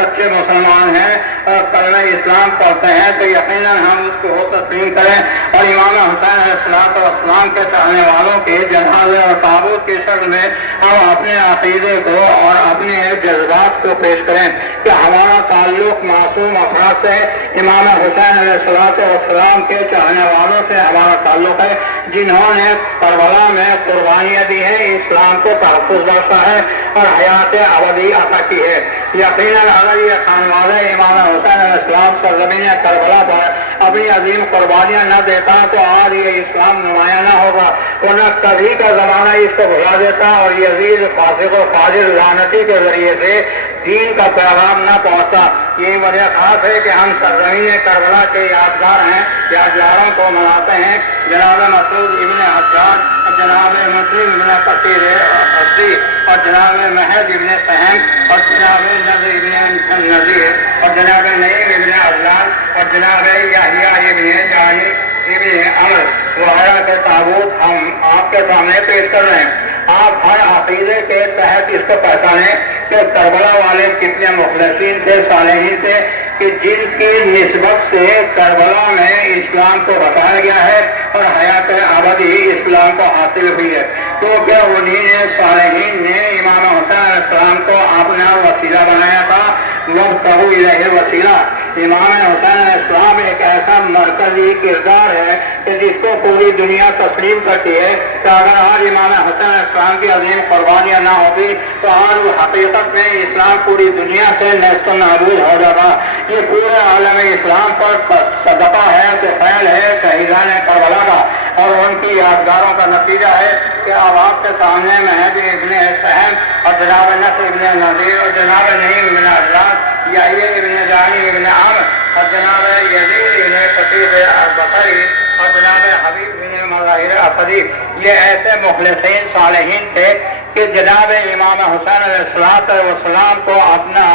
سچے مسلمان ہیں اور کلمہ اسلام پڑھتے ہیں تو یقیناً ہم اس کو تسلیم کریں اور امام حسین علیہ السلام کے چاہنے والوں کے جنازے اور تابوت کی شکل میں ہم اپنے عقیدے کو اور اپنے جذبات کو پیش کریں کہ ہمارا تعلق معصوم افراد سے امام حسین علیہ السلام کے چاہنے والوں سے ہمارا تعلق ہے جنہوں نے کربلا میں قربانیاں دی ہیں، اسلام کو تحفظ بخشا ہے اور حیات ابدی عطا کی ہے۔ یقیناً اگر یہ خانوادہ امام حسین علیہ السلام سرزمین کربلا پر اپنی عظیم قربانیاں نہ دیتا تو آج یہ اسلام نمایاں نہ ہوگا، ورنہ کبھی کا زمانہ اس کو بھلا دیتا اور یزید فاسق و فاجر لعنتی کے ذریعے سے دین کا پیغام نہ پہنچتا۔ یہی وجہ خاص ہے کہ ہم سرزمین کربلا کے یادگار ہیں، یادگاروں کو مناتے ہیں۔ جناب مسعود ابن حجاج، جناب مسلم ابن کثیر الدی اور جناب محض ابن سہم اور جناب نذر ابن نذیر اور جناب نعیم ابن عدلان اور جناب یحییٰ ابن جانی ابن عمر وغیرہ کے تابوت ہم آپ کے سامنے پیش کر رہے ہیں۔ آپ ہر عقیدے کے تحت اس کو پہچانیں کہ کربلا والے کتنے مخلصین تھے، صالحین تھے کہ جن کی نسبت سے کربلا میں اسلام کو بتایا گیا ہے اور حیات ابدی اسلام کو حاصل ہوئی ہے، کیونکہ انہی نے صالحین نے امام حسین علیہ السلام کو اپنا وسیلہ بنایا تھا۔ وابتغوا الیہ الوسیلہ، امام حسین علیہ السلام ایک ایسا مرکزی کردار ہے کہ جس کو پوری دنیا تسلیم کرتی ہے کہ اگر آج امام حسین علیہ السلام کی عظیم قربانیاں نہ ہوتی تو آج وہ حقیقت میں اسلام پوری دنیا سے نیست و نابود ہو جاتا۔ یہ پورے عالم اسلام پر صدقہ ہے کہ فعل ہے شہیدان کربلا کا اور ان کی یادگاروں کا نتیجہ ہے کہ اب آپ کے سامنے مہدی ابن سہم اور جناب نصر ابن نذیر اور جناب نعیم ابن عدلان، یحییٰ ابن جانی ابن عمر اور جناب یزید ابن کثیر البصری اور جناب حبیب بن مظاہر اسدی، یہ ایسے مخلصین صالحین تھے کہ جناب امام حسین علیہ السلام کو اپنا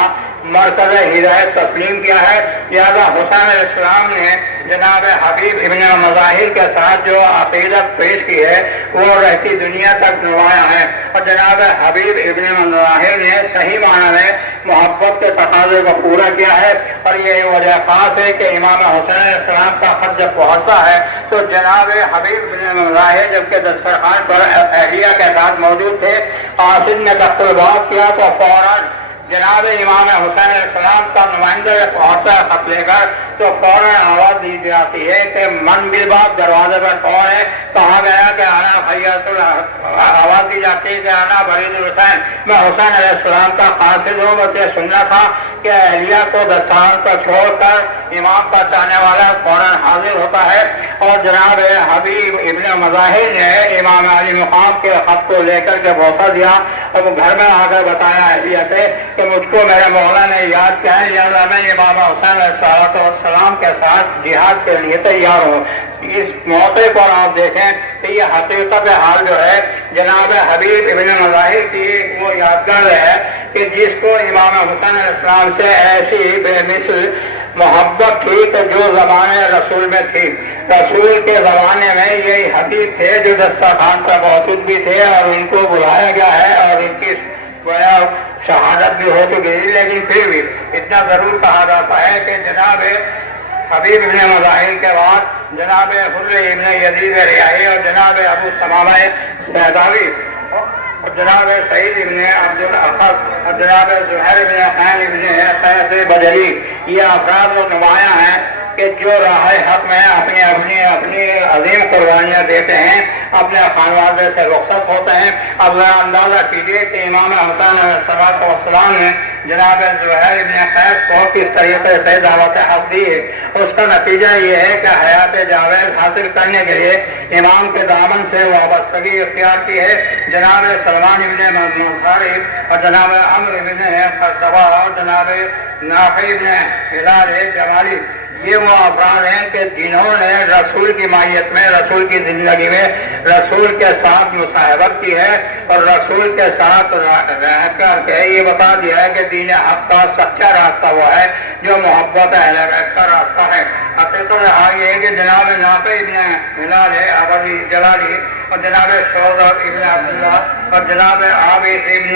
مرکز ہدایت تسلیم کیا ہے۔ لہذا حسین علیہ السلام نے جناب حبیب ابن مظاہر کے ساتھ جو عقیدت پیش کی ہے وہ رہتی دنیا تک نمایاں ہے، اور جناب حبیب ابن مظاہر نے صحیح معنی میں محبت کے تقاضے کو پورا کیا ہے۔ اور یہ وجہ خاص ہے کہ امام حسین علیہ السلام کا خط جب پہنچتا ہے تو جناب حبیب ابن مظاہر جبکہ دسترخوان پر اہلیہ کے ساتھ موجود تھے، قاصد نے دست الباب کیا تو فوراً جناب امام حسین علیہ السلام کا نمائندہ پہنچتا ہے خط لے کر تو فوراً آواز دی جاتی ہے کہ من بالباب، دروازے پر کون ہے؟ کہا گیا کہ آنا خیرۃ، آواز دی جاتی ہے کہ آنا برید الحسین، میں حسین علیہ السلام کا قاصد ہوں۔ مجھے سننا تھا کہ اہلیہ کو دستار پر چھوڑ کر امام کا چاہنے والا فوراً حاضر ہوتا ہے، اور جناب حبیب ابن مظاہر نے امام علی مقام کے خط کو لے کر کے بوسہ دیا اور گھر میں آ کر بتایا اہلیہ سے کہ مجھ کو میرے مولا نے یاد کیا ہے، لہٰذا میں امام حسین علیہ السلام کے ساتھ جہاد کے لیے تیار ہوں۔ اس موقع پر آپ دیکھیں کہ یہ حقیقت حال جو ہے جناب حبیب ابن مظاہر کی وہ یادگار ہے کہ جس کو امام حسین علیہ السلام سے ایسی بے مثل محبت تھی کہ جو زمانے رسول میں تھی۔ رسول کے زمانے میں یہی حبیب تھے جو دسترخوان پر موجود بھی تھے اور ان کو بلایا گیا ہے اور ان کی شہادت بھی ہو چکی ہے، لیکن پھر بھی اتنا ضرور کہا جاتا ہے کہ جناب حبیب ابن مظاہر کے بعد جناب حر ابن یزید ریاحی اور جناب ابو ثمامہ سہداوی اور جناب سعید ابن عبد الاخص اور جناب زہیر ابن خان ابن قیس بجلی، یہ افراد وہ نمایاں ہیں کہ جو راہ حق میں اپنی عظیم قربانیاں دیتے ہیں، اپنے خانوادے سے رخصت ہوتے ہیں۔ اب ذرا اندازہ کیجیے کہ امام حسین علیہ السلام نے جناب زہیر ابن قیس کو کس طریقے سے دعوت حق دی ہے۔ اس کا نتیجہ یہ ہے کہ حیات جاوید حاصل کرنے کے لیے امام کے دامن سے وابستگی اختیار کی ہے۔ جناب سلمان ابن منصرف اور جناب عمرو ابن خرطبہ اور جناب نافع ابن ہلال جمالی، یہ وہ افراد ہیں کہ جنہوں نے رسول کی مائیت میں، رسول کی زندگی میں رسول کے ساتھ مصاحبت کی ہے اور رسول کے ساتھ رہ کر کے یہ بتا دیا ہے کہ دین حق کا سچا راستہ وہ ہے جو محبت اہل بیت کا راستہ ہے۔ حقیقت حال یہ ہے کہ جناب نافع ابن ہلال ابدی جلالی اور جناب شوذ ابن عبداللہ اور جناب عابد ابن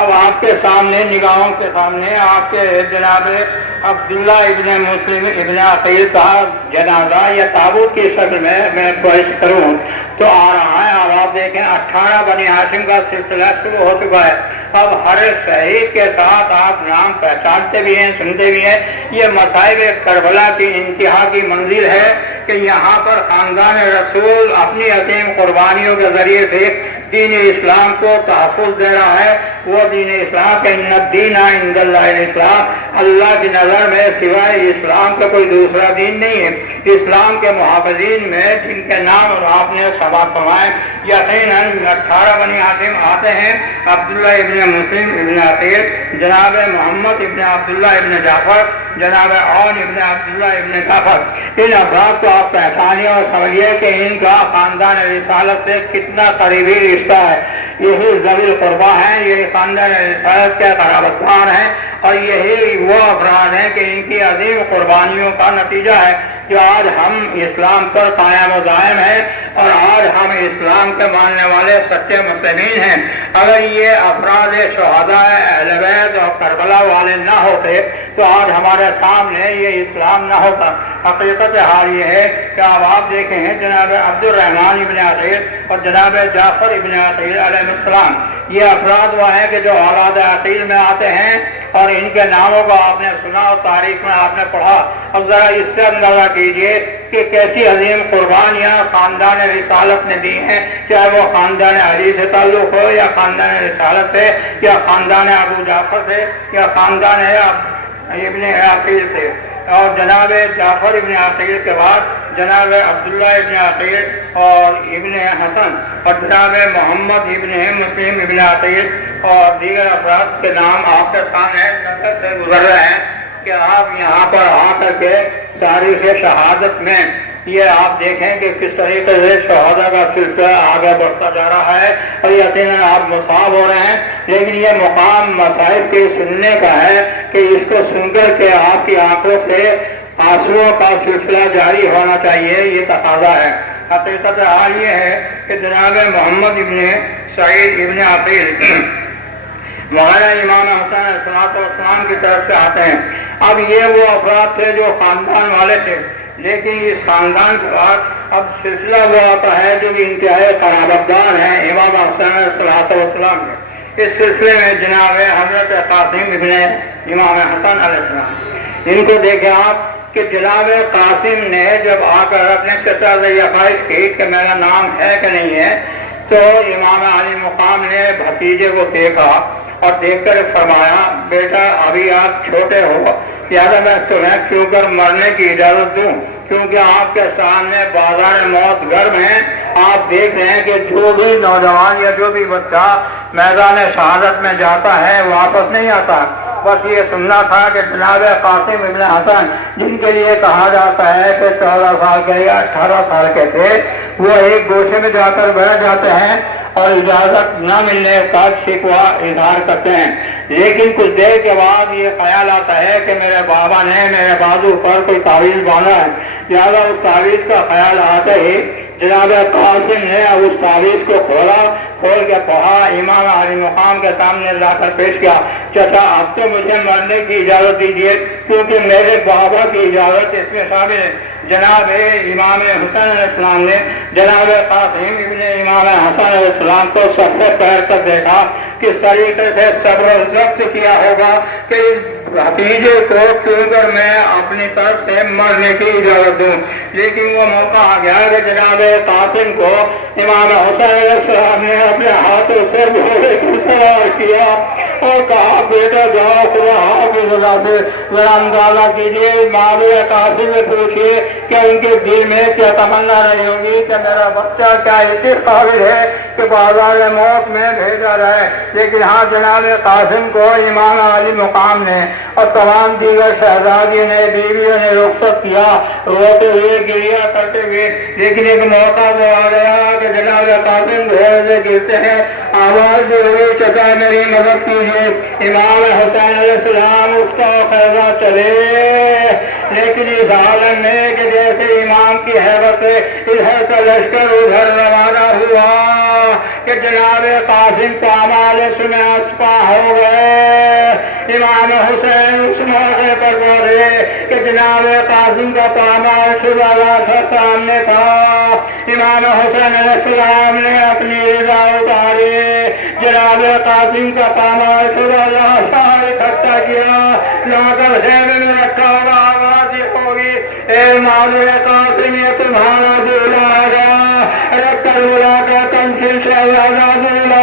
اب آپ کے سامنے نگاہوں کے سامنے آپ کے جناب عبداللہ ابن مسلم ابن عقیل کا جنازہ یا تابوت کی شکل میں کوشش کروں تو آ رہا ہے۔ اب آپ دیکھیں 18 بنی ہاشم کا سلسلہ شروع ہو چکا ہے۔ اب ہر شہید کے ساتھ آپ نام پہچانتے بھی ہیں، سنتے بھی ہیں۔ یہ مصائب کربلا کی انتہا کی منزل ہے کہ یہاں پر خاندان رسول اپنی عظیم قربانیوں کے ذریعے سے دین اسلام کو تحفظ دے رہا ہے۔ وہ دین اسلام کہ ان الدین عند اللہ الاسلام، اللہ کی نظر میں سوائے اسلام کا کوئی دوسرا دین نہیں ہے۔ اسلام کے محافظین میں جن کے نام اور آپ نے سبق فرمائے یقیناً 18 بنی ہاشم آتے ہیں۔ عبداللہ ابن مسلم ابن عقیل، جناب محمد ابن عبداللہ ابن جعفر، جناب عون ابن عبداللہ ابن جعفر، ان افراد کو آپ پہچانیے اور سمجھیے کہ ان کا خاندان رسالت سے کتنا قریبی رشتہ ہے۔ یہی ذوی قربا ہیں، یہی خاندان رسالت کے قرابتدار ہیں، اور یہی وہ افراد ہیں کہ ان کی عظیم قربانیوں کا نتیجہ ہے جو آج ہم اسلام پر قائم و دائم ہیں اور آج ہم اسلام کے ماننے والے سچے مسلمین ہیں۔ اگر یہ افراد شہداء اہل بیت اور کربلا والے نہ ہوتے تو آج ہمارے سامنے یہ اسلام نہ ہوتا۔ حقیقت حال یہ ہے کہ اب آپ دیکھیں ہیں جناب عبد الرحمن ابن عقیل اور جناب جعفر ابن عقیل علیہ السلام، یہ افراد وہ ہیں کہ جو اولاد عقیل میں آتے ہیں اور ان کے ناموں کو آپ نے سنا اور تاریخ میں آپ نے پڑھا۔ اب ذرا اس سے اندازہ کیجئے کہ کیسی عظیم قربانیاں خاندان رسالت نے دی ہیں، چاہے وہ خاندان علی سے تعلق ہو یا خاندان رسالت سے یا خاندان ابو جعفر سے یا خاندان ابن عقیل سے۔ اور جناب جعفر ابن عقیل کے بعد جناب عبداللہ ابن عقیل اور ابن حسن اور جناب محمد ابن مسلم ابن عقیل اور دیگر افراد کے نام آپ کے سامنے نظر سے گزر رہے ہیں کہ آپ یہاں پر آ کر کے تاریخ شہادت میں یہ آپ دیکھیں کہ کس طریقے سے شہادہ کا سلسلہ آگے بڑھتا جا رہا ہے اور یقیناً آپ مصاب ہو رہے ہیں، لیکن یہ مقام مصائب کے سننے کا ہے کہ اس کو سن کر کے آپ کی آنکھوں سے آنسوؤں کا سلسلہ جاری ہونا چاہیے، یہ تقاضا ہے۔ حقیقت حال یہ ہے کہ جناب محمد ابن سعید ابن عقیل وغیرہ امام حسین علیہ السلام کی طرف سے آتے ہیں۔ اب یہ وہ افراد تھے جو خاندان والے تھے، لیکن اس خاندان کے بعد اب سلسلہ وہ آتا ہے جو کہ انتہائی قرابتدار ہیں امام حسین علیہ السلام کے۔ اس سلسلے میں جناب حضرت قاسم ابن امام حسن علیہ السلام، ان کو دیکھیں آپ کہ جناب قاسم نے جب آ کر اپنے چچا سے یہ خواہش کی کہ میرا نام ہے کہ نہیں ہے، تو امام علی مقام نے بھتیجے کو دیکھا اور دیکھ کر فرمایا بیٹا ابھی آپ چھوٹے ہو، لہٰذا میں تمہیں کیوں کر مرنے کی اجازت دوں، کیونکہ آپ کے سامنے بازار موت گرم ہے۔ آپ دیکھ رہے ہیں کہ جو بھی نوجوان یا جو بھی بچہ میدان شہادت میں جاتا ہے واپس نہیں آتا۔ بس یہ سننا تھا کہ جناب قاسم ابن حسن، جن کے لیے کہا جاتا ہے کہ 14 سال کے یا 18 سال کے تھے، وہ ایک گوشے میں جا کر بیٹھ جاتے ہیں اور اجازت نہ ملنے کا شکوہ اظہار کرتے ہیں، لیکن کچھ دیر کے بعد یہ خیال آتا ہے کہ میرے بابا نے میرے بازو پر کوئی تعویذ باندھا ہے، لہٰذا اس تعویذ کا خیال آتے ہی جناب قاسم نے اب اس تعویذ کو کھول کے پڑھا، امام علی مقام کے سامنے لا کر پیش کیا، چچا اب تو مجھے مرنے کی اجازت دیجیے کیونکہ میرے بابا کی اجازت اس میں شامل ہے۔ جناب امام حسین علیہ السلام نے جناب قاسم ابن امام حسن علیہ السلام کو سب سے پیر تک دیکھا، کس طریقے سے صبر و ضبط کیا ہوگا کہ اس بھتیجے کو کیوں کر میں اپنی طرف سے مرنے کی اجازت دوں، لیکن وہ موقع آ گیا کہ جناب قاسم کو امام حسین علیہ السلام نے اپنے ہاتھوں سے گھوڑے کو سوار کیا اور کہا بیٹا جاؤ خدا حافظ اللہ سے ذرا اندازہ کیجیے، ماں قاسم سے پوچھیے کہ ان کے دل میں کیا تمنا رہی ہوگی کہ میرا بچہ کیا اتنے قابل ہے کہ بازار موت میں بھیجا جائے، لیکن ہاں جناب قاسم کو امام علی مقام نے اور تمام دیگر شہزادیوں نے بیویوں نے رخصت کیا، روتے ہوئے گریا کرتے ہوئے، لیکن ایک موقع وہ آ گیا کہ جناب قاسم گھوڑے سے گرتے ہیں، آواز سے ہوئی چچا میری مدد کیجیے، امام حسین علیہ السلام اٹھتا خیزہ چلے، لیکن اس عالم میں کہ جیسے امام کی کی حیرت سے ادھر کا لشکر ادھر روانہ ہوا کہ جناب قاسم کو اعمال سمع اسپا ہو گئے۔ امام حسین اس موقع پر بولے کہ جناب قاسم کا اعمال شبہ سامنے تھا۔ امام حسین علیہ السلام نے اپنی رضا اتاری، جناب قاسم کا اعمال شبہ شاہ اکٹھا کیا، لا کر خیمے میں رکھا ہوا آواز ہوگی اے مولا قاسم یہ تمہارا دولا ہے، کربلا کا تمثیل شہزادہ دولا۔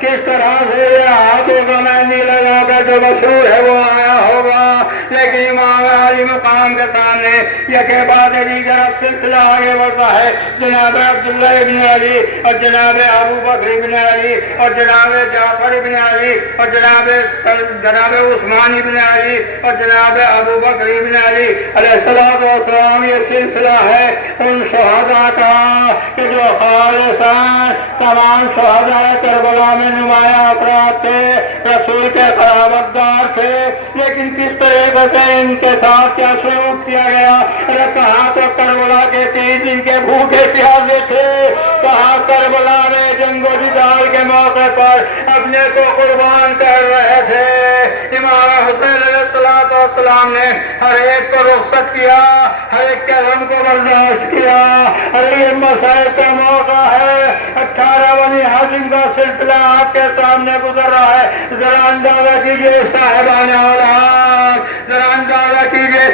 کس طرح سے یہ ہاتھوں کا مہندی لگا کر جو مشہور ہے وہ آیا ہوگا، لیکن امام علی مقام کے سامنے یکے بعد دیگر سلسلہ آگے بڑھتا ہے۔ جناب عبداللہ ابن علی اور جناب ابو بکر ابن علی اور جناب جعفر ابن علی اور جناب عثمان ابن علی اور جناب ابو بکر ابن علی علیہ السلام، یہ سلسلہ ہے ان شہداء کا کہ جو خالصاً تمام شہداء کربلا میں نمایاں افراد تھے، رسول کے قرابتدار تھے، لیکن کس طریقے سے ان کے ساتھ کیا سلوک کیا گیا؟ کہاں تو کربلا کے 3 دن کے بھوکے پیاسے تھے، کہاں کربلا میں جنگ و جدال کے موقع پر اپنے کو قربان کر رہے تھے۔ امام حسین علیہ السلام نے ہر ایک کو رخصت کیا، ہر ایک کے غم کو برداشت کیا۔ ہر ایک مسائل کا موقع ہے، 18 بنی ہاشم کا سلسلہ آپ کے سامنے گزر رہا ہے، ذرا اندازہ کیجیے صاحبان اولاد، ذرا اندازہ کیجیے،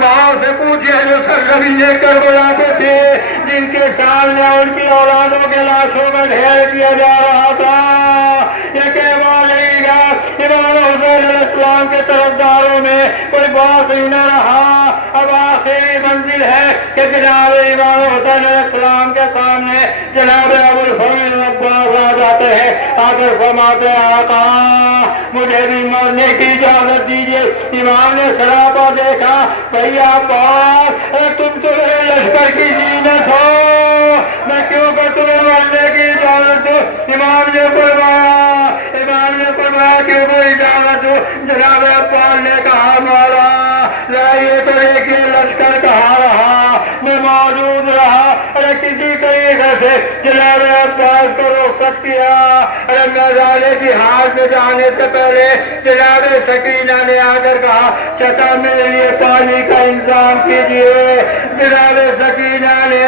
ماں سے پوچھئے جو سرزمین کربلا کے تھے، جن کے سامنے ان کی اولادوں کے لاشوں میں ڈھیر کیا جا رہا تھا، یہ کہوا نہیں گا امام حسین علیہ السلام کے طرفداروں میں کوئی بات ہی نہ رہا۔ اب آخری منزل ہے کہ جناب امام حسین علیہ السلام کے سامنے جناب ابو الفضل عباس آ جاتے ہیں، آ کر فرماتے آقا مجھے بھی مرنے کی اجازت دیجیے۔ امام نے سراپا دیکھا، بھیا عباس تم تو میرے لشکر کی زینت ہو، میں کیوں کر تمہیں مرنے کی اجازت دوں؟ امام نے فرمایا کہ وہ اجازت دو۔ جناب عباس نے کہا مولا ذرا یہ تو دیکھیے لشکر کہاں رہا، میں موجود رہا، ارے کسی طریقے سے جناب عباس کو رخصت کیا۔ ارے میدان جہاد میں جانے سے پہلے جناب سکینہ نے آ کر کہا چچا میرے لیے پانی کا انتظام کیجیے۔ جناب سکینہ نے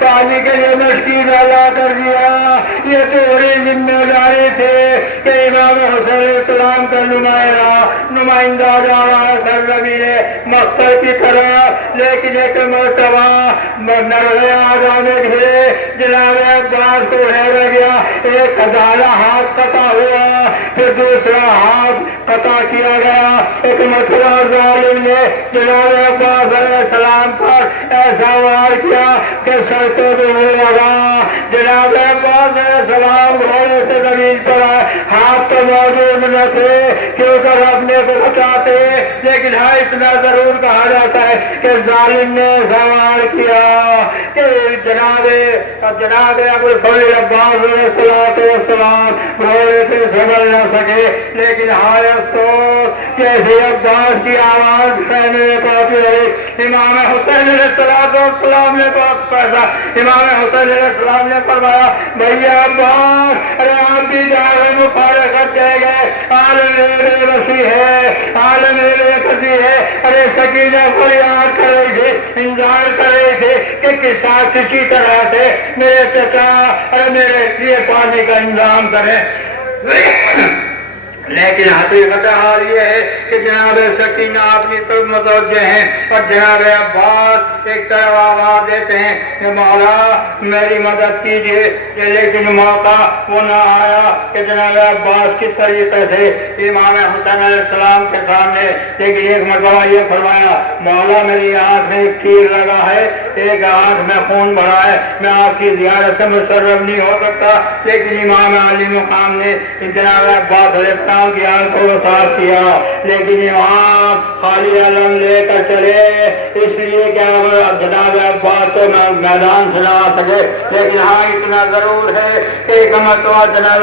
پانی کے لیے مشکینہ لا کر دیا۔ یہ تمہاری ذمہ داری تھی کہ امام حسین علیہ السلام کا نمائندہ جا رہا ہے سرزمین مقتل کی طرح، لیکن ایک مرتبہ نرغے آ جانے کے جناب عباس کو رہ گیا، ایک ہزارہ ہاتھ قطع ہوا، پھر دوسرا ہاتھ قطع کیا گیا۔ ایک مرتبہ ظالم نے جناب عباس علیہ السلام پر ایسا وار کیا کہ سر کو دھونے لگا۔ جناب عباس علیہ السلام گھوڑے سے زمین پر آئے، ہاتھ تو موجود نہ تھے کیوں کر اپنے کو بچاتے، لیکن ہاں اتنا ضرور کہا جاتا ہے کہ ظالم نے سوال کیا کہ جناب ابو الفضل عباس علیہ السلام گھوڑے سے سنبھل نہ سکے، لیکن ہائے افسوس جیسے عباس کی آواز خیمے میں پہنچی رہی، امام حسین علیہ السلام نے بہت پیسا، امام حسین علیہ السلام نے فرمایا بھیا عباس ارے آپ بھی دعوے مفارقت دے گئے، عالم بے وسیع ہے، عالم بے وسیع ہے۔ ارے سکینہ فریاد کر رہی تھی، انتظار کر رہی تھی کہ کسی طرح سے میرے چچا ارے میرے لیے پانی کا انتظام کریں، لیکن حقیقت حال یہ ہے کہ جناب سکینہ اپنی طرف متوجہ ہیں اور جناب عباس ایک طرف آواز دیتے ہیں کہ مولا میری مدد کیجیے، لیکن موقع وہ نہ آیا کہ جناب عباس کس طریقے سے امام حسین علیہ السلام کے سامنے، لیکن ایک مرتبہ یہ فرمایا مولا میری آنکھ میں ایک تیر لگا ہے، ایک آنکھ میں خون بڑھا ہے، میں آپ کی زیارت سے مشرف نہیں ہو سکتا، لیکن امام علی مقام نے جناب عباس علیہ السلام کی آنکھوں کو صاف کیا، لیکن امام خالی علم لے کر چلے، اس لیے کہ جناب عباس کو میدان سے نہ آ سکے، لیکن ہاں اتنا ضرور ہے کہ ایک مرتبہ جناب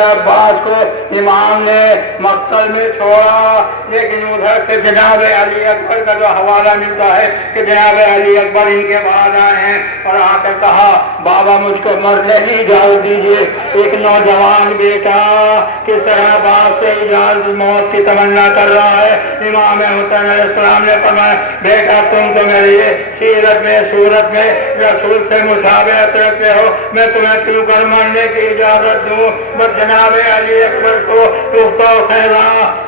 عباس کو امام نے مقتل میں چھوڑا، لیکن ادھر سے جناب علی اکبر کا جو حوالہ ملتا ہے کہ جناب علی اکبر ان کے بعد آئے ہیں اور آ کر کہا بابا مجھ کو مرنے کی اجازت دیجیے۔ ایک نوجوان بیٹا کس طرح باپ سے اجازت موت کی تمنا کر رہا ہے۔ امام حسین علیہ السلام نے فرمایا بیٹا تم تو میری سیرت میں صورت میں رسول سے مشابہت رکھتے ہو، میں تمہیں کیوں کر مرنے کی اجازت دوں؟ بس جناب علی اکبر کو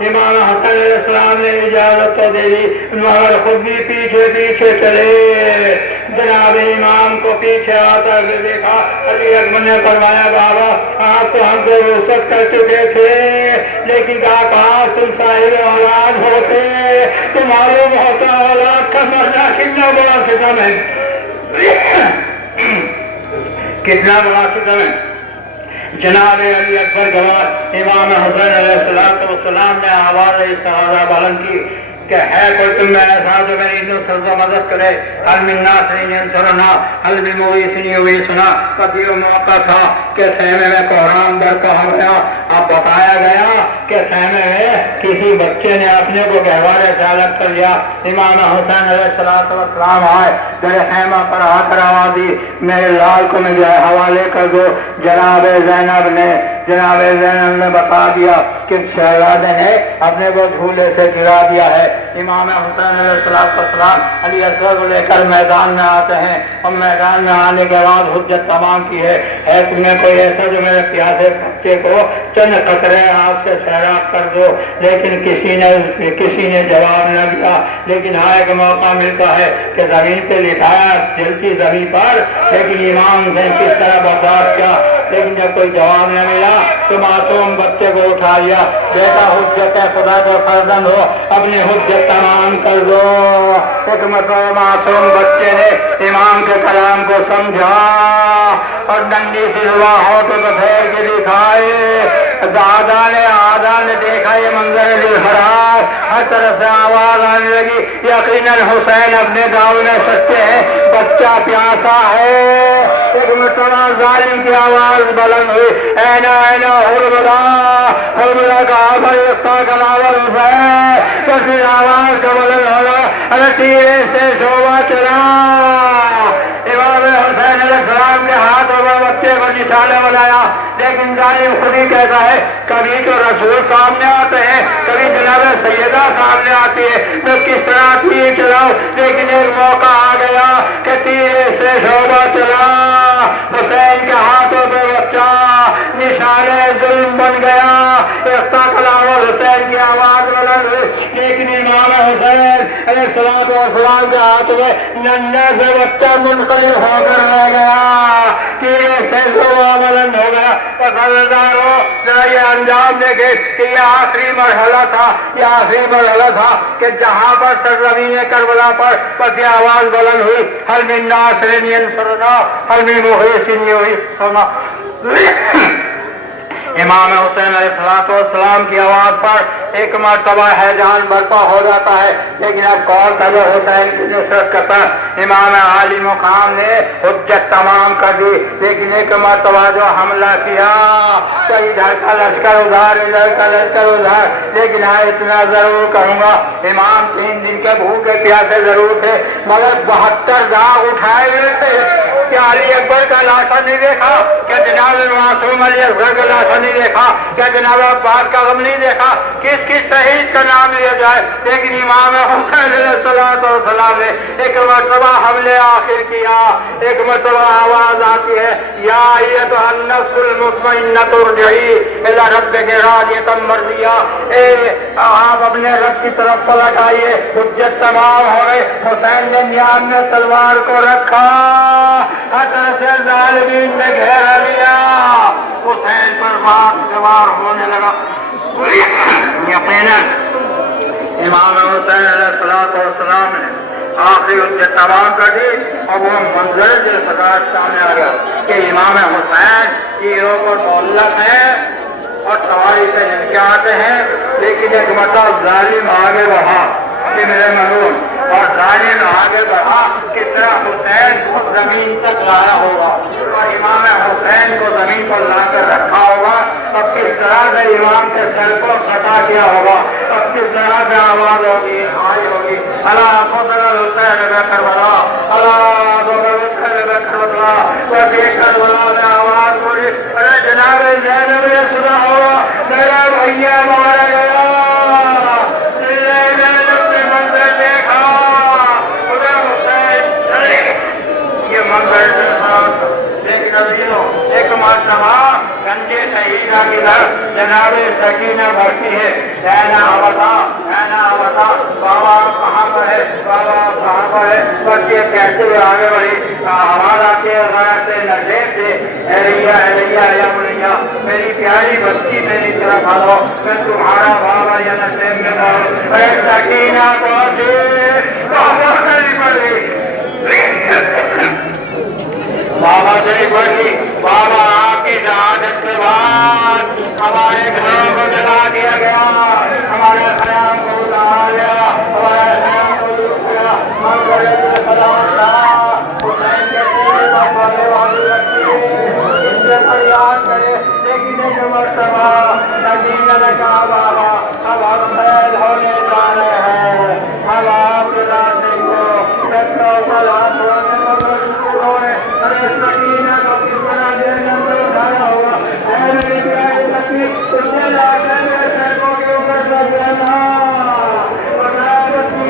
امام حسین علیہ السلام نے اجازت تو دے دی، مگر خود بھی پیچھے پیچھے چلے۔ جناب امام کو پیچھے آتا ہوئے دیکھا، علی اکبر نے فرمایا بابا آپ تو ہم کو رخصت کر چکے تھے، لیکن کہا تم صاحب اولاد ہوتے، تمہارے ہوتا اولاد کا مرنا کتنا بڑا ستم ہے، کتنا بڑا ستم ہے۔ جناب علی اکبر گواہ امام حسین علیہ السلام نے آواز استغاثہ بلند کی کہ ہے کوئی تم میں ایسا جو میری نصرت و مدد کرے، حل من ناصر ینصرنا، حل من مغیث یغیثنا۔ کبھی وہ موقع تھا کہ خیمے میں کوہرام برپا ہو گیا، اب بتایا گیا کہ خیمے میں کسی بچے نے اپنے کو گہوارے سے الگ کر لیا۔ امام حسین علیہ السلام آئے، میرے خیمہ پر آ کر آواز دی میرے لال کو مجھے حوالے کر دو۔ جناب زینب نے بتا دیا کہ شہزادے نے اپنے کو جھولے سے گرا دیا ہے۔ امام حسین علیہ السلام علی اصغر کو لے کر میدان میں آتے ہیں، اور میدان میں آنے کے بعد حجت تمام کی ہے تمہیں کوئی ایسا جو میرے پیاسے بچے کو چند قطرے آپ سے سیراب کر دو، لیکن کسی نے جواب نہ دیا۔ لیکن ہاں ایک موقع ملتا ہے کہ زمین پہ لکھایا جلتی زمین پر، لیکن امام نے کس طرح برداشت کیا، لیکن جب کوئی جواب نہ ملا تو معصوم بچے کو اٹھا لیا، بیٹا حجت خدا کا فرزند ہو، اپنی حجت تمام کر دو۔ ایک مرتبہ معصوم بچے نے امام کے کلام کو سمجھا اور ڈنڈی سی ہو تو پھیر کے دکھائے۔ آدھا نے دیکھا یہ منظر دل خراب، ہر طرف سے آواز آنے لگی یقیناً حسین اپنے گاؤں میں سچے ہیں، بچہ پیاسا ہے۔ ایک مرتبہ ظالم کی آواز بلند ہوئی، اینا اینا حرمدہ کا آخر اختہ کا ناول حسین۔ تو پھر آواز کا بلند ہوگا، ارے تیرے سے شعبہ چلا۔ امام حسین علیہ السلام کے ہاتھوں میں بچے کو نشانہ بنایا، لیکن ظالم خود ہی کہتا ہے کبھی تو رسول سامنے آتے ہیں، کبھی جناب سیدہ سامنے آتی ہے، تو کس طرح تیر چلاؤ۔ لیکن ایک موقع آ گیا کہ تیر سے شعبہ چلا، حسین کے ہاتھوں پہ بچہ نشانے ظلم بن گیا۔ حسین کی آواز بلند ہوئی، لیکن امام حسین علیہ السلام کے ہاتھ میں ننھے سے بچہ منقلب ہو کر رہ گیا، تیر سے شعبہ بلند ہو گیا۔ خبردارو ذرا یہ انجام دیکھے کہ یہ آخری مرحلہ تھا کہ جہاں پر سرزمین کربلا پر بس یہ آواز بلند ہوئی، حل من ناصر ینصرنا، حل من مغیث یغیثنا۔ امام حسین علیہ السلام کی آواز پر ایک مرتبہ حیران برپا ہو جاتا ہے، لیکن اب کون تھا جو حسین کی نصرت کرتا؟ امام عالی مقام نے حجت تمام کر دی، لیکن ایک مرتبہ جو حملہ کیا تو ادھر کا لشکر ادھر، ادھر کا لشکر ادھر۔ لیکن اتنا ضرور کہوں گا امام 3 دن کے بھوکے پیاسے ضرور تھے، مگر 72 داغ اٹھائے ہوئے تھے۔ کیا علی اکبر کا لاشا نہیں دیکھا؟ کیا جناب معصوم علی اصغر کا لاشا نہیں دیکھا؟ کیا جناب عباس کا غم نہیں دیکھا؟ کس شہید کا نام لیا جائے؟ لیکن امام حسین علیہ السلام نے ایک مرتبہ حملے آخر کیا، ایک مرتبہ آواز آتی ہے یا ایتھا النفس المطمئنۃ ارجعی الی ربک راضیۃ مرضیہ، آپ اپنے رب کی طرف پلٹ آئیے۔ حجت تمام ہو گئی، حسین نے میان میں تلوار کو رکھا، ہر طرف سے ظالمین نے گھیرا لیا، حسین پر وار ہونے لگا۔ یقیناً امام حسین علیہ السلام نے آخری حجت تمام کر دی، اور وہ منظر دل خراج سامنے آ گیا کہ امام حسین تیروں پر معلق ہے اور سواری سے جن کے آتے ہیں، لیکن ایک مرتبہ ظالم آگے بڑھا کہ میرے ملون اور جانب آگے بڑھا کس طرح حسین کو زمین تک لایا ہوگا اور امام حسین کو زمین پر لا کر رکھا ہوگا، اب کس طرح سے امام کے سر کو خطا کیا ہوگا، اب کس طرح سے آواز ہوگی آئی ہوگی اللہ فضل الحسین بکربلا، اللہ فضل الحسین بکربلا، وہ دیکھ کر بلا نے آواز ہوئی ارے جناب زینب نے سنا ہوگا میرا بھیا مارا گیا، ایک مرتبہ گنجے شہیدہ کی طرف جناب سکینہ بڑھتی ہے، بابا کہاں پر ہے، بابا کہاں پر ہے، بچے کیسے ہوئے آگے بڑھی آواز آتی ہے غیر سے نزدیک سے اے ریا یا بنیا میری پیاری بچی میری طرف آ لو میں تمہارا بابا یا نزدیک میں بڑھوں، اے سکینہ بہتی بابا نہیں پڑی بابا نہیں پڑی، بابا آپ کی شہادت کے بعد ہمارے گھروں کو جلا دیا گیا، ہمارے خیام کو اڑا لیا، ہمارے خیام کو لوٹ گیا، ہم بڑے سے خدا تھا حسین کے دل پر پڑنے والی بچی ان سے فریاد کرے، لیکن ایک مرتبہ سکینہ نے کہا بابا اب ہم فیل ہونے جا رہے ہیں، ہم آپ کے راستے کو پیٹرول کا ہاتھ ہونے ہوئے ارے سکینہ کو کس طرح دینے میں اٹھایا ہوگا، اے میری پیاری بچی اس سے لا کر میرے سینکوں کے اوپر رکھ دینا، بتایا بچی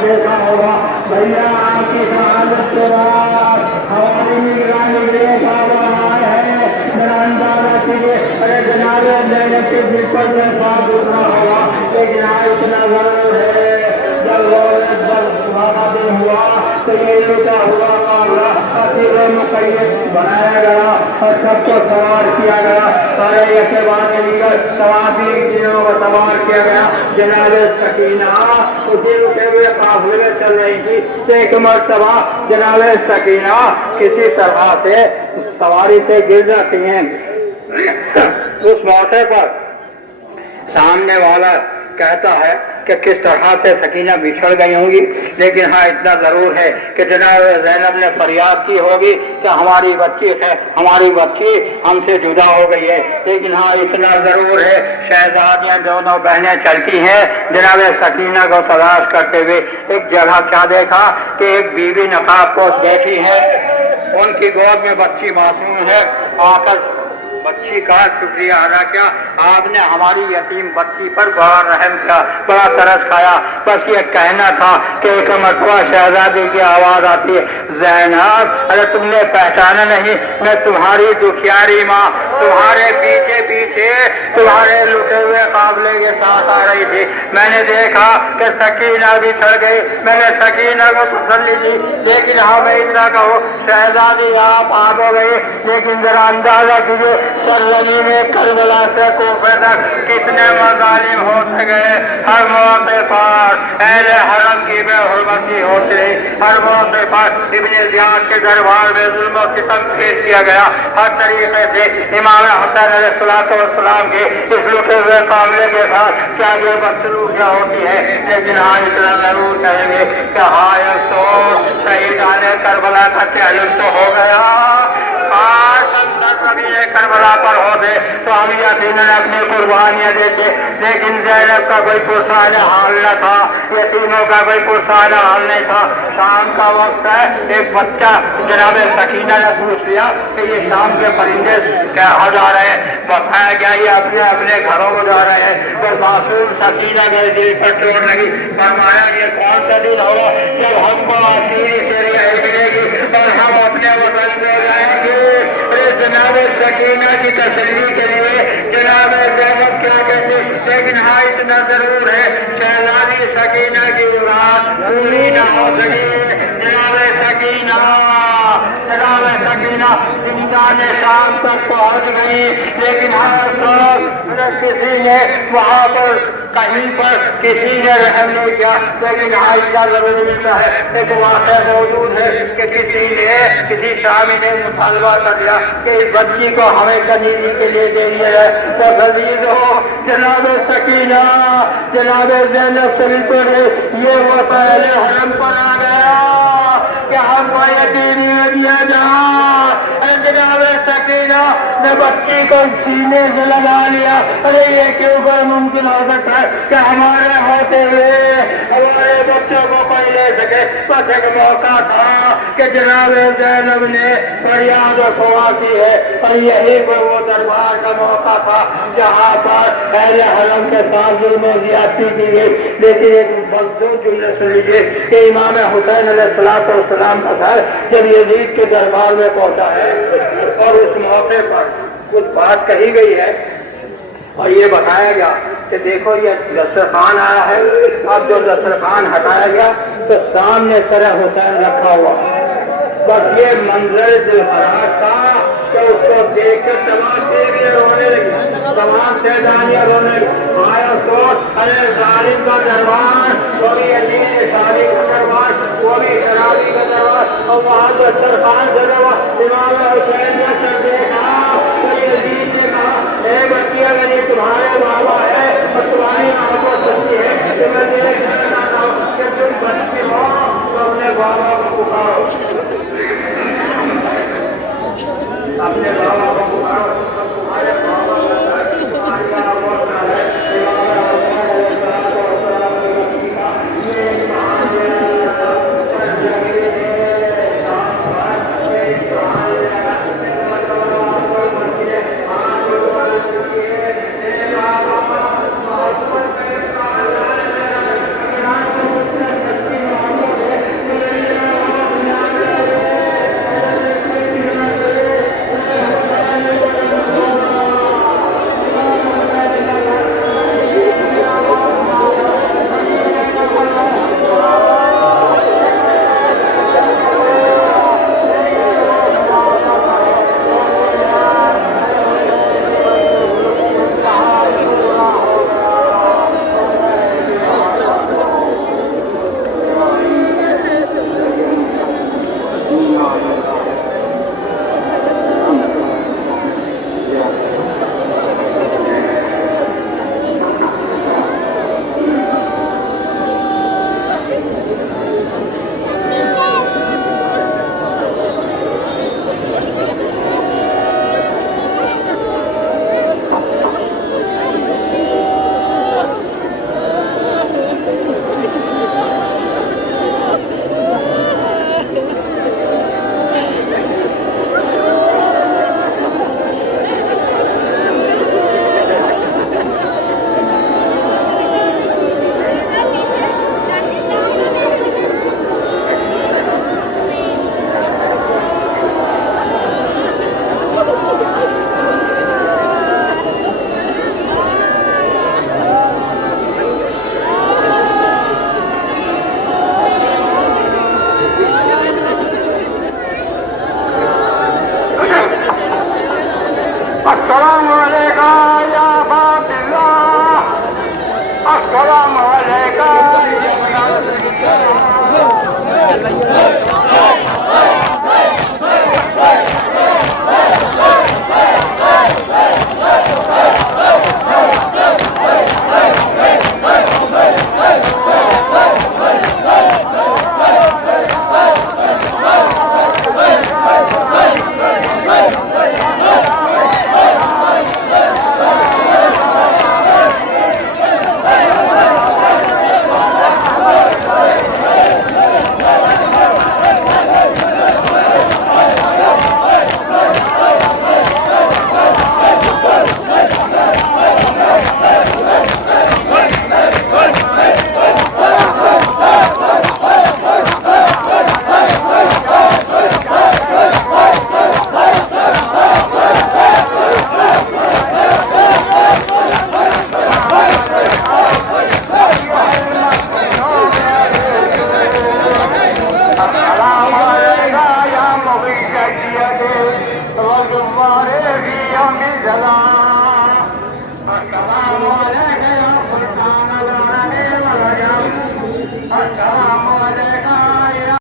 دیکھا ہوگا بھیا آپ کی شہادت کے بعد ہماری نگرانی دیکھا ہوا ہے میرا اندازہ کیجیے ارے جناب زینب کے دل پر میں ساتھ اٹھا ہوگا لیکن آج اتنا ضرور ہے جب بابا دن ہوا تو یہ لوٹا ہوا معاملہ اصیل مقید بنایا گیا اور سب کو سوار کیا گیا سارے ایسے بات مل کر توافی دنوں کو سوار کیا گیا جناب سکینہ اسی رکے ہوئے قافلے میں چل رہی تھی ایک مرتبہ جناب سکینہ کسی طرح سے سواری سے گر جاتی ہیں اس موقع پر سامنے والا کہتا ہے کہ کس طرح سے سکینہ بچھڑ گئی ہوں گی لیکن ہاں اتنا ضرور ہے کہ جناب زینب نے فریاد کی ہوگی کہ ہماری بچی ہے ہماری بچی ہم سے جدا ہو گئی ہے لیکن ہاں اتنا ضرور ہے شہزادیاں دونوں بہنیں چلتی ہیں جناب سکینہ کو تلاش کرتے ہوئے ایک جگہ کیا دیکھا کہ ایک بیوی نقاب پوش بیٹھی ہے ان کی گود میں بچی معصوم ہے آ کر بچی کا شکریہ ادا کیا، آپ نے ہماری یتیم بچی پر بڑا رحم کیا، بڑا ترس کھایا۔ بس یہ کہنا تھا کہ ایک مرتبہ شہزادی کی آواز آتی ہے، زینب ارے تم نے پہچانا نہیں، میں تمہاری دکھیاری ماں تمہارے پیچھے پیچھے تمہارے لٹے ہوئے قافلے کے ساتھ آ رہی تھی۔ میں نے دیکھا کہ سکینہ بھی چڑھ گئی، میں نے سکینہ کو تسلی دی، لیکن ہمیں اتنا کہو شہزادی آپ آگ ہو گئی، لیکن ذرا اندازہ کیجیے سرزمین کربلا سے کوفے تک کتنے مظالم ہوتے گئے۔ ہر موقع پر اہل حرم کی بے حرمتی ہوتی رہی، ہر موقع پر ابن زیاد کے دربار میں ظلم و ستم پیش کیا گیا، ہر طریقے سے امام حسین علیہ السلام کے اس لٹے ہوئے قافلے کے ساتھ کیا یہ بدسلوکیاں ہوتی ہے، لیکن ہاں اتنا ضرور کہیں گے کہ ہائے افسوس شہیدان کربلا کا تعلق تو ہو گیا۔ کربلا پر ہوتے تو ہم یقیناً اپنی قربانیاں دیتے، لیکن زینب کا کوئی پرسان حال نہ تھا، یتیموں کا کوئی پرسان حال نہیں تھا۔ شام کا وقت ہے، ایک بچہ جناب سکینہ نے پوچھ لیا کہ یہ شام کے پرندے کہاں جا رہے ہیں، بتایا گیا یہ اپنے اپنے گھروں کو جا رہے ہیں۔ تو معصوم سکینہ کے دل پر چوٹ لگی، فرمایا یہ کون سا دن ہوگا جب ہم کو آسیری سے رہائی ملے گی اور ہم اپنے وطن میں جائیں گے۔ جناب سکینہ کی تسلی کے لیے جناب زینب کیا کہتے، لیکن ہاں اتنا ضرور ہے شہزادی سکینہ کی مراد پوری نہ ہو سکی۔ جناب سکینہ انسان شام تک پہنچ گئی، لیکن ہر کسی نے وہاں پر کہیں پر کسی نے رحم نہیں کیا، لیکن اتنا ضرور ملتا ہے ایک واقعہ موجود ہے کہ کسی شامی نے مطالبہ کر دیا کہ اس بچی کو ہمیں کنیزی کے لیے دے دیا ہے۔ تو عزیز ہو جناب سکینہ جناب زینب شریف یہ وہ پہلے حرم پر آ گیا کہ ہم کو یتیمی میں دیا جائے۔ جناب سکینہ نے بچی کو سینے سے لگا لیا، ارے یہ کیوں پر ممکن ہو سکتا ہے کہ ہمارے ہوتے ہوئے ہمارے بچوں کو کوئی لے سکے۔ بس ایک موقع تھا کہ جناب زینب نے فریاد و دعا کی ہے، اور یہی وہ دربار کا موقع تھا جہاں پر اہل حرم کے ساتھ ظلم و زیادتی کی گئی۔ لیکن ایک مخصوص جملے سن لیجیے کہ امام حسین علیہ السلام کا گھر جب یزید کے دربار میں پہنچا ہے اور اس موقع پر کچھ بات کہی گئی ہے اور یہ بتایا گیا کہ دیکھو یہ دسترخوان آیا ہے، اب جو دسترخوان ہٹایا گیا تو سامنے سر حسین رکھا ہوا، بس یہ منظر دلفراز تھا کہ اس کو دیکھ کر تمام بیویاں رونے لگی، تمام شہزادیاں رونے لگی۔ آیا سوچ ارے ظالم کا دربار، وہ بھی عزیز ظالم کا دربار، وہ بھی شرابی کا دربار، اور وہاں دسترخوان سجا ہوا، امام حسین نے سر دیکھا تو یزید نے کہا اے بچی اگر یہ تمہارے بابا ہے اور تمہاری ماں کو سچی ہے تو میں دیکھنا چاہتا ہوں کہ تم بچی ہو تو اپنے بابا کو پکارو، اپنے بابا کو پکارو، تمہارے بابا اللہ